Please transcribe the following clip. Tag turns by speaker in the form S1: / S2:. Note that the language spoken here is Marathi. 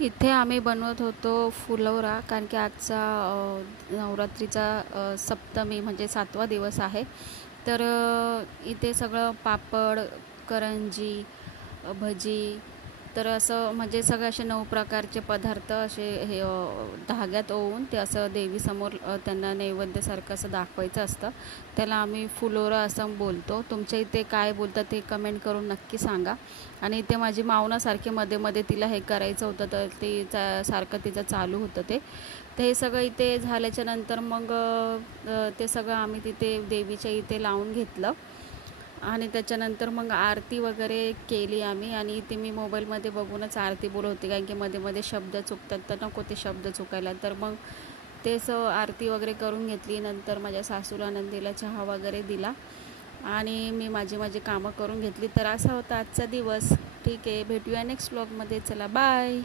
S1: इथे आम्ही बनवत होतो फुलवरा कारण की आजचा नवरात्रीचा सप्तमी म्हणजे सातवा दिवस आहे. तर इथे सगळं पापड करंजी भजी तर असं म्हणजे सगळे असे नऊ प्रकारचे पदार्थ असे हे धाग्यात ओवून ते असं देवीसमोर त्यांना नैवेद्यासारखं असं दाखवायचं असतं. त्याला आम्ही फुलोरा असं बोलतो. तुमच्या इथे काय बोलतात ते कमेंट करून नक्की सांगा. आणि ते माझी मावनासारखे मध्ये मध्ये तिला हे करायचं होतं तर तिचा सारखं तिचं चालू होतं ते. तर हे सगळं इथे झाल्याच्यानंतर मग ते सगळं आम्ही तिथे देवीच्या इथे लावून घेतलं. आणि त्याच्यानंतर मग आरती वगैरे केली आम्ही. आणि इथे मी मोबाईलमध्ये बघूनच आरती बोलवते कारण की मध्ये मध्ये शब्द चुकतात तर नको ते शब्द चुकायला. तर मग तेच आरती वगैरे करून घेतली. नंतर माझ्या सासूला नंदीला चहा वगैरे दिला. आणि मी माझी माझी कामं करून घेतली. तर असा होता आजचा दिवस. ठीक आहे भेटूया नेक्स्ट ब्लॉगमध्ये चला बाय